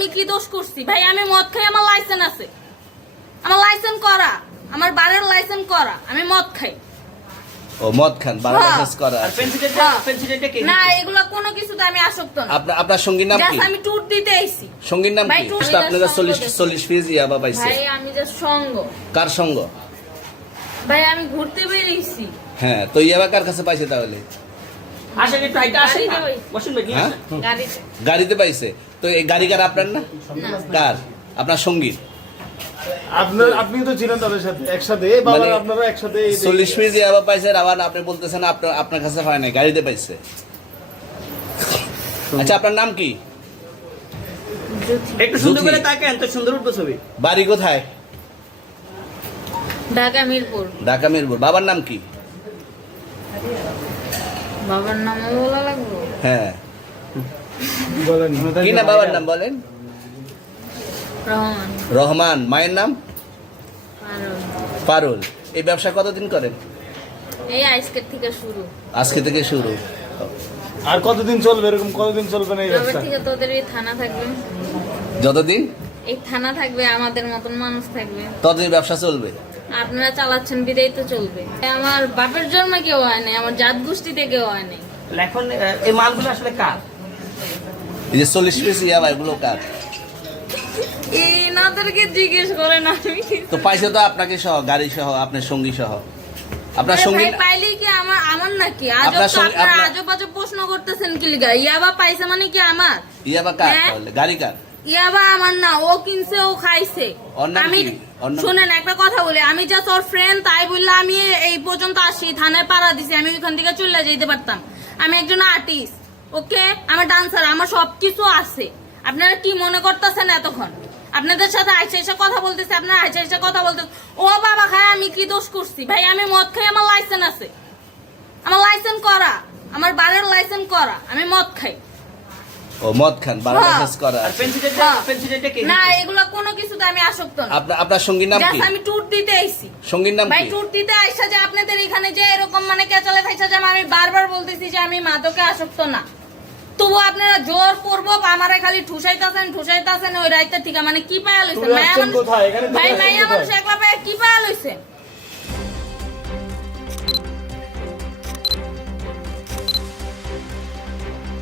আমি কি দোষ করছি ভাই? আমি মদ খাই, আমার লাইসেন্স আছে, আমার লাইসেন্স করা, আমার বারের লাইসেন্স করা, আমি মদ খাই। ও মদ খান, বারের লাইসেন্স করা। আর পেন্সিলটা কে না, দিছে? এগুলা কোনো কিছুতে আমি আসক্ত না। আপনার সঙ্গীর নাম কি? জাস্ট আমি ট্যুর দিতে আইছি। সঙ্গীর নাম ভাই, কি? টুর আপনারা দিতে 40 পিস ইয়াবা পাইছে। ভাই আমি জাস্ট সঙ্গ। কার সঙ্গ? ভাই আমি ঘুরতে বেরিয়েছি। হ্যাঁ, তো ইয়াবা কার কাছে পাইছে তাহলে? আসেন একটু হাইটা আসেন না। গাড়িতে ভাই। বসুন ভাই, নিয়ে হ্যাঁ? আসেন। গাড়িতে গাড়িতে পাইছে। তো এই গাড়ি কার, আপনার না? না। কার? আপনার সঙ্গী? আপনি তো ছিলেন তাদের সাথে একসাথে, বাবা মানে আপনারা একসাথে 40 পিস ইয়াবা পাইছে, আবার আপনি বলতেছেন আপনার কাছে হয় নাই, গাড়িতে পাইছে। আচ্ছা, আপনার নাম কি? জ্যোতি। একটু সুন্দর করে জ্যোতি। তাকান, তো সুন্দর উঠবে ছবি। বাড়ি কোথায়? ঢাকা মিরপুর। ঢাকা মিরপুর। বাবার নাম কি? বাবার নামও বলা লাগবে? হ্যাঁ, বলেন কি না বাবার নাম বলেন? রহমান। রহমান। মায়ের নাম? আর পারুল। এই ব্যবসা কতদিন করেন? এই আজকের থেকে শুরু। আজকে থেকে শুরু। আর কতদিন চলবে, এরকম কতদিন চলবে না এই তবে ব্যবসা? থেকে তোদের এই থানা থাকবে, যতদিন এই থানা থাকবে, আমাদের মতন মানুষ থাকবে। ততদিন ব্যবসা চলবে। আপনারা চালাচ্ছেন বিদায় তো চলবে। আমার বাপের জন্মে কেউ হয় নাই, আমার জাত গোষ্ঠীতে কেউ হয় নাই। তাহলে এখন এই মালগুলো আসলে কার? এই যে 40 পিস ইয়াবা, এগুলো কার? এনাদেরকে জিজ্ঞেস করেন, আমি কি তো পাইছে তো আপনাকে সহ, গাড়ি সহ, আপনার সঙ্গী সহ। আপনার আরে সঙ্গী ভাই, পাইলেই কি আমার নাকি? আজব আপনার তো সঙ্গে- আপনারা আপনার- আজব আজব প্রশ্ন করতেছেন কি লিগা? ইয়াবা পাইছে মানে কি আমার? ইয়াবা কার হ্যাঁ? তাহলে? গাড়ি কার? ইয়াবা আমার না, ও কিনছে, ও খাইছে। ওর নাম আমি কি? ওর নাম- শুনেন একটা কথা বলি, আমি জাস্ট ওর ফ্রেন্ড, তাই বললে আমি এই পর্যন্ত আসি, থানায় পাড়া দিছি, আমি ওইখান থেকে চলে যেতে পারতাম। আমি একজন আর্টিস্ট, ওকে, আমার ডান্সার, আমার সবকিছু আছে। আপনারা কি মনে করতেছেন এতক্ষণ? আপনাদের সাথে আইসা এসে কথা বলতেছে, আপনারা আইসা এসে কথা বলতেছে। ও বাবা খায়, আমি কি দোষ করছি ভাই? আমি মদ খাই, আমার লাইসেন্স আছে, আমার লাইসেন্স করা, আমার বারের লাইসেন্স করা, আমি মদ খাই। ও মদ খান, বারের হ্যাঁ। লাইসেন্স করা। আর পেন্সিলটা কে না, দিছে? এগুলা কোনো কিছুতে আমি আসক্ত না। আপনার সঙ্গীর নাম কি? জাস্ট আমি ট্যুর দিতে আইছি। সঙ্গীর নাম ভাই কি? ট্যুর দিতে আইসা যে আপনাদের এখানে যে এরকম মানে কেচালে খাইসা যে আমি বারবার বলতেছি যে আমি মাদকে আসক্ত না, তবু আপনারা জোর করবো আমারে খালি ঠুসাইতাছেন ওই রাইতে থেকে। মানে কি পায়া লইছেন? ট্যুরে মায়া আসছেন মানুষ, কোথায়? এখানে ট্যুরে ভাই আসছেন মায়া কোথায়? মানুষ একলা পায়া কি পায়া লইছেন?